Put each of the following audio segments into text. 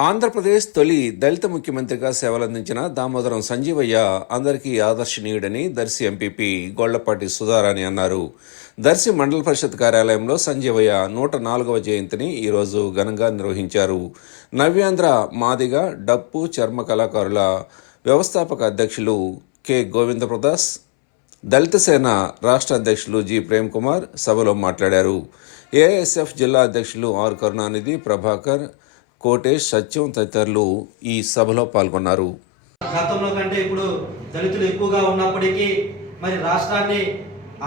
ఆంధ్రప్రదేశ్ తొలి దళిత ముఖ్యమంత్రిగా సేవలందించిన దామోదరం సంజీవయ్య అందరికీ ఆదర్శనీయుడని దర్శి ఎంపీపీ గొళ్ళపాటి సుధారాణి అన్నారు. దర్శి మండల పరిషత్ కార్యాలయంలో సంజీవయ్య నూట నాలుగవ జయంతిని ఈరోజు ఘనంగా నిర్వహించారు. నవ్యాంధ్ర మాదిగ డప్పు చర్మ కళాకారుల వ్యవస్థాపక అధ్యక్షులు కె. గోవిందప్రదాస్ దళిత సేన రాష్ట్ర అధ్యక్షులు జి. ప్రేమ్ కుమార్ సభలో మాట్లాడారు. ఏఎస్ఎఫ్ జిల్లా అధ్యక్షులు ఆర్. కరుణానిధి ప్రభాకర్ కోటేష్ సత్యం తదితరులు ఈ సభలో పాల్గొన్నారు. గతంలో కంటే ఇప్పుడు దళితులు ఎక్కువగా ఉన్నప్పటికీ మరి రాష్ట్రాన్ని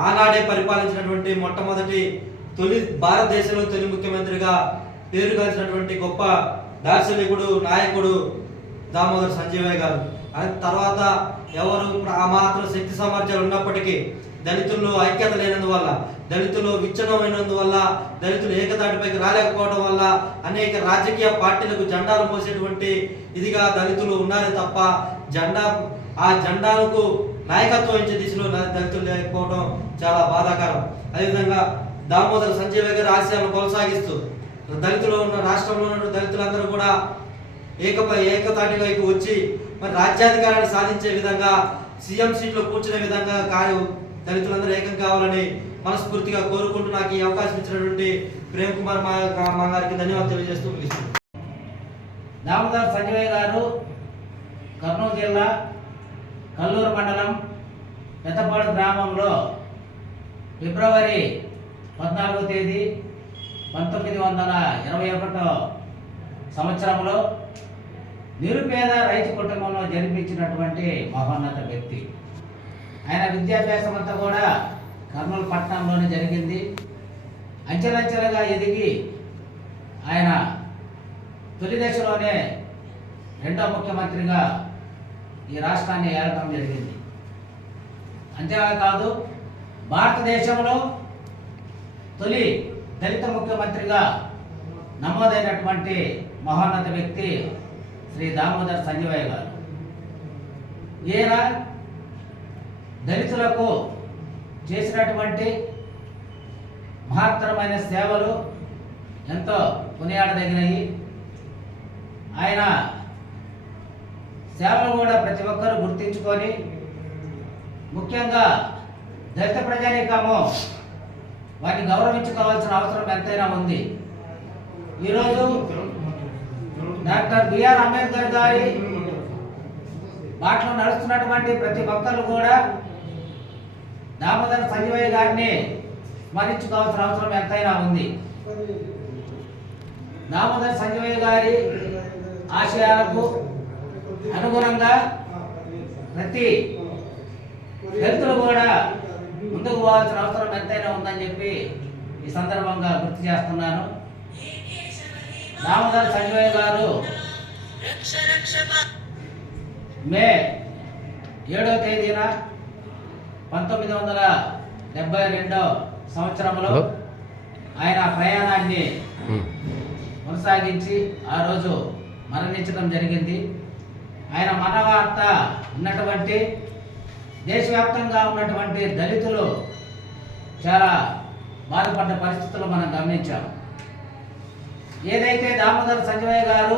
ఆనాడే పరిపాలించినటువంటి మొట్టమొదటి తొలి భారతదేశంలో తొలి ముఖ్యమంత్రిగా పేరుగాంచినటువంటి గొప్ప దార్శనికుడు నాయకుడు దామోదర్ సంజీవయ్య గారు. తర్వాత ఎవరు ఆ మాత్రం శక్తి సామర్థ్యాలు ఉన్నప్పటికీ దళితుల్లో ఐక్యత లేనందువల్ల దళితులు విచ్ఛిన్నమైనందువల్ల దళితులు ఏకతాటిపైకి రాలేకపోవడం వల్ల అనేక రాజకీయ పార్టీలకు జెండాలు మోసేటువంటి ఇదిగా దళితులు ఉన్నారే తప్ప జెండా ఆ జెండాలకు నాయకత్వం ఇచ్చే దిశలో దళితులు లేకపోవడం చాలా బాధాకరం. అదేవిధంగా దామోదర్ సంజయ్ గారి ఆశయాలను కొనసాగిస్తూ దళితులు ఉన్న రాష్ట్రంలో ఉన్న దళితులందరూ కూడా ఏకపై ఏకతాటి వైపు వచ్చి మరి రాజ్యాధికారాన్ని సాధించే విధంగా సీఎం సీట్లో కూర్చునే విధంగా కార్య దళితులందరూ ఏకం కావాలని మనస్ఫూర్తిగా కోరుకుంటూ నాకు ఈ అవకాశం ఇచ్చినటువంటి ప్రేమ్ కుమార్ మా గారికి ధన్యవాదాలు తెలియజేస్తూ ముగిస్తున్నాను. దామోదర్ సంజయ్ గారు కర్నూలు జిల్లా కల్లూరు మండలం పెద్దపాడు గ్రామంలో ఫిబ్రవరి పద్నాలుగో తేదీ పంతొమ్మిది వందల ఇరవై ఒకటో సంవత్సరంలో నిరుపేద రైతు కుటుంబం జరిపించినటువంటి మహోన్నత వ్యక్తి. ఆయన విద్యాభ్యాసం అంతా కూడా కర్నూలు పట్టణంలోనే జరిగింది. అంచెలంచెలుగా ఎదిగి ఆయన తొలి దశలోనే రెండో ముఖ్యమంత్రిగా ఈ రాష్ట్రాన్ని ఏలటం జరిగింది. అంతేకాదు భారతదేశంలో తొలి దళిత ముఖ్యమంత్రిగా నమోదైనటువంటి మహోన్నత వ్యక్తి శ్రీ దామోదర్ సంజయ్ గారు. ఈయన దళితులకు చేసినటువంటి మహత్తరమైన సేవలు ఎంతో కొనియాడదగినవి. ఆయన సేవలు కూడా ప్రతి ఒక్కరూ గుర్తించుకొని ముఖ్యంగా దళిత ప్రజానీకము వారిని గౌరవించుకోవాల్సిన అవసరం ఎంతైనా ఉంది. ఈరోజు డాక్టర్ బిఆర్ అంబేద్కర్ గారి బాటలో నడుస్తున్నటువంటి ప్రతి భక్తులు కూడా దామోదర సంజయ్ గారిని స్మరించుకోవాల్సిన అవసరం ఎంతైనా ఉంది. దామోదర సంజయ్ గారి ఆశయాలకు అనుగుణంగా ప్రతి వ్యక్తులు కూడా ముందుకు పోవాల్సిన అవసరం ఎంతైనా ఉందని చెప్పి ఈ సందర్భంగా గుర్తు చేస్తున్నాను. దామోదర సంజయ్ గారు మే ఏడవ తేదీన పంతొమ్మిది వందల డెబ్బై రెండో సంవత్సరంలో ఆయన ప్రయాణాన్ని కొనసాగించి ఆ రోజు మరణించడం జరిగింది. ఆయన మనవార్త ఉన్నటువంటి దేశవ్యాప్తంగా ఉన్నటువంటి దళితులు చాలా బాధపడ్డ పరిస్థితులు మనం గమనించాం. ఏదైతే దామోదర్ సంజయ్ గారు